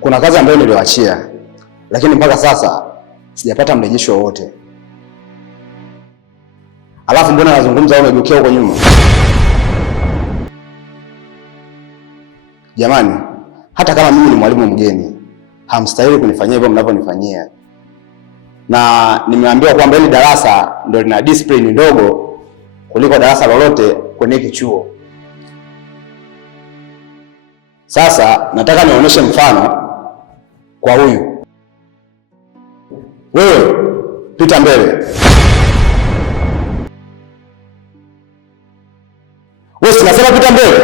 Kuna kazi ambayo niliwaachia, lakini mpaka sasa sijapata mrejesho wowote. Alafu mbona nazungumza wewe umegeukia huko nyuma? Jamani, hata kama mimi ni mwalimu mgeni, hamstahili kunifanyia hivyo mnavyonifanyia. Na nimeambiwa kwamba hili darasa ndio lina discipline ndogo kuliko darasa lolote kwenye kichuo. Sasa nataka nionyeshe mfano kwa huyu. Wewe pita mbele. Wewe sinasema pita mbele.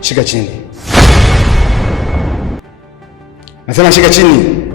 Shika chini. Nasema shika chini.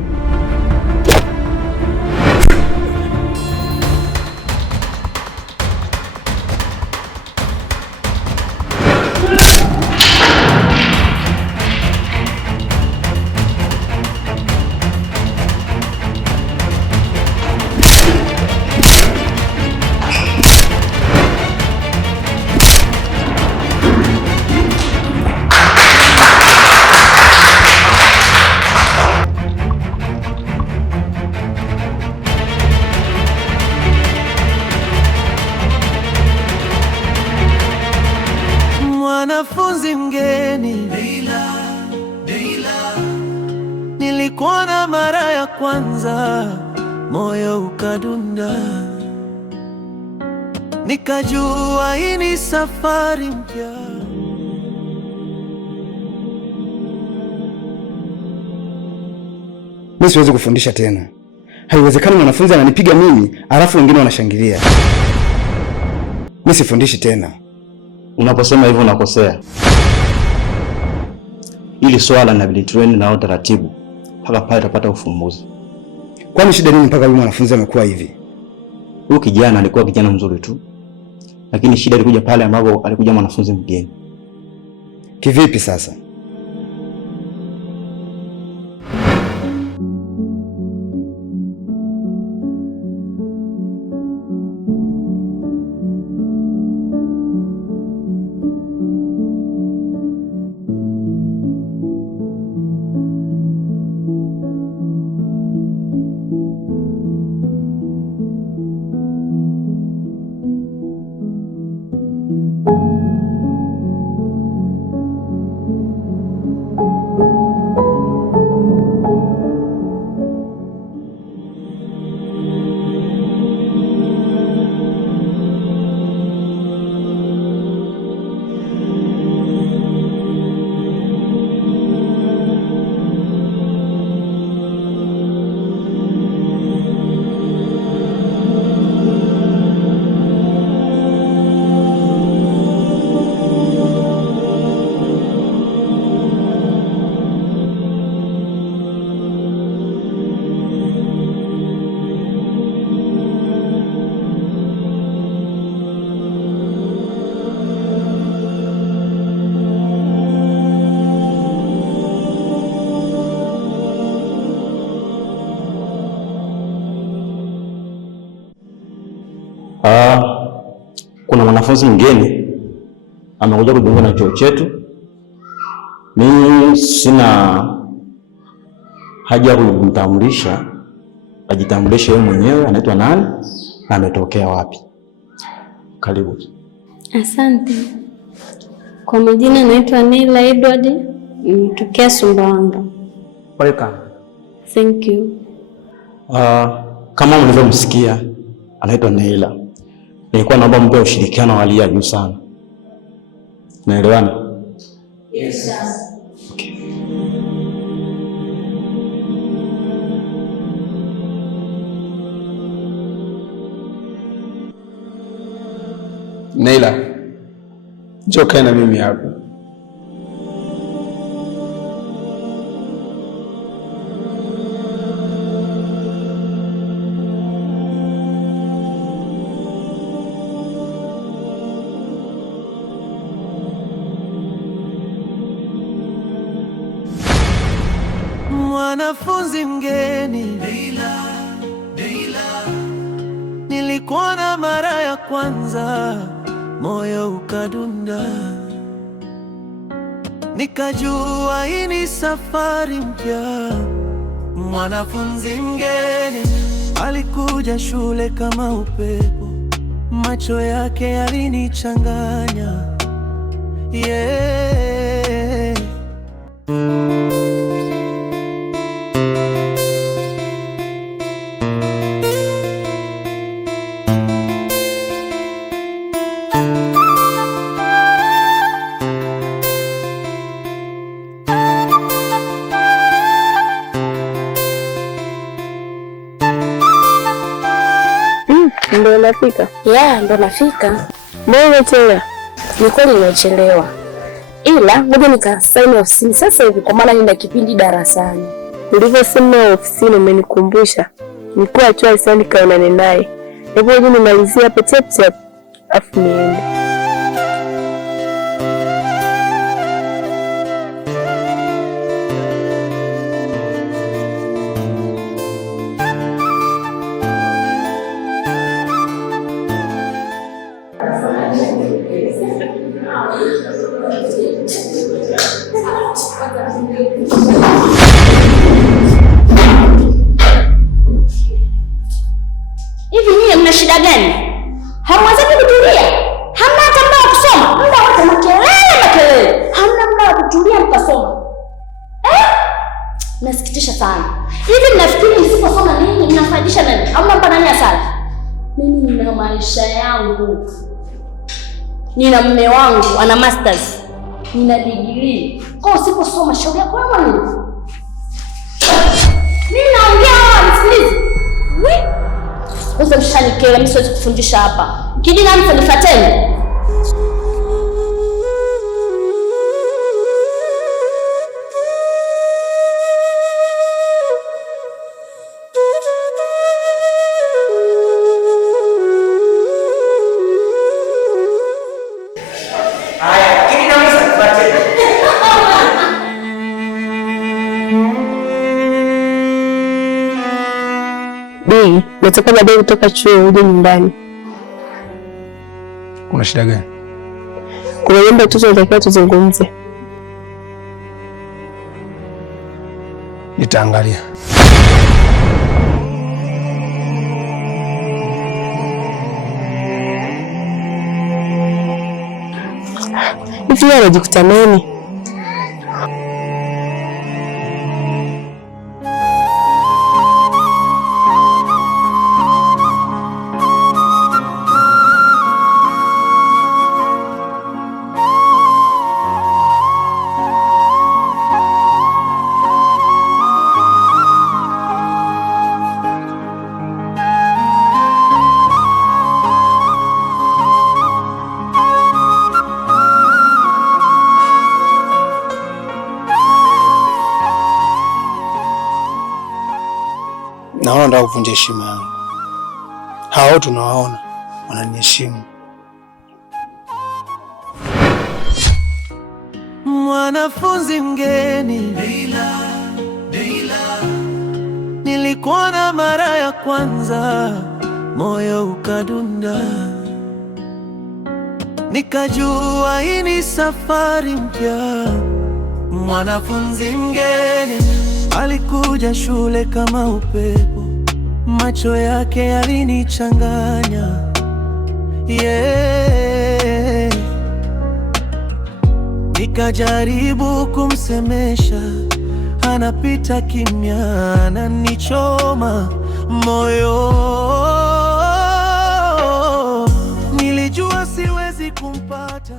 Mwanafunzi mgeni Leila, nilikuona mara ya kwanza, moyo ukadunda, nikajua hii ni safari mpya. Mimi siwezi kufundisha tena. Haiwezekani mwanafunzi ananipiga mimi, alafu wengine wanashangilia. Mimi sifundishi tena. Unaposema hivyo unakosea. Ili swala inabidi tuende nao taratibu mpaka pale tutapata ufumbuzi. Kwani shida nini mpaka huyu mwanafunzi amekuwa hivi? Huyu kijana alikuwa kijana mzuri tu, lakini shida ilikuja pale ambapo alikuja mwanafunzi mgeni. Kivipi sasa? mwanafunzi mgeni amekuja kujiunga na chuo chetu. Mimi sina haja ya kumtambulisha, ajitambulishe yeye mwenyewe, anaitwa nani na ametokea wapi. Karibu. Asante. Kwa majina naitwa Neila Edward, nimetokea Sumbawanga. Welcome. Thank you. Kama mlivyomsikia anaitwa Neila. Nilikuwa naomba mpe ushirikiano wa hali ya juu sana. Naelewana? Yes, sir. Okay. Neila, njoo kae na mimi hapa. Mwanafunzi mgeni Neila, nilikuona mara ya kwanza, moyo ukadunda, nikajua hii ni safari mpya. Mwanafunzi mgeni alikuja shule kama upepo, macho yake yalinichanganya, yeah. Ndo nafika? Yeah, ndo nafika. Mbona umechelewa? Ni kweli nimechelewa, ila ngoja nikasaini ofisini sasa hivi, kwa maana nina kipindi darasani. Ulivyosema ofisini umenikumbusha, nilikuwa tu sasa nikaonane naye. Hebu ngoja nimalizie hapo chap chap afu niende. Hivi nyinyi mna shida gani? Hamwezi kutulia? Hamna hata muda wa kusoma? Muda wote makelele. Hamna muda wa kutulia mkasoma. Nasikitisha sana. Hivi mnafikiri msiposoma nini mnafaidisha nani? Au mnampa nani hasara? Mimi nina maisha yangu. Nina mume wangu ana masters. Nina degree. Kwa usiposoma shauri yako wewe nini? Mimi naongea msikilize. Wewe mshanikela, mimi siwezi kufundisha hapa. Kijina mtu nifuateni. Nataka baadaye kutoka chuo uje nyumbani. Kuna shida gani? Kuna jambo tu tunatakiwa tuzungumze. Nitaangalia. Hivi anajikuta nani? Naona nataka kuvunja heshima yangu. Hao tunawaona wananiheshimu. Mwanafunzi mgeni Neila, nilikuona mara ya kwanza, moyo ukadunda, nikajua hii ni safari mpya. Mwanafunzi mgeni alikuja shule kama upepo, macho yake yalinichanganya. Nikajaribu kumsemesha, anapita kimya, ananichoma moyo. Nilijua siwezi kumpata.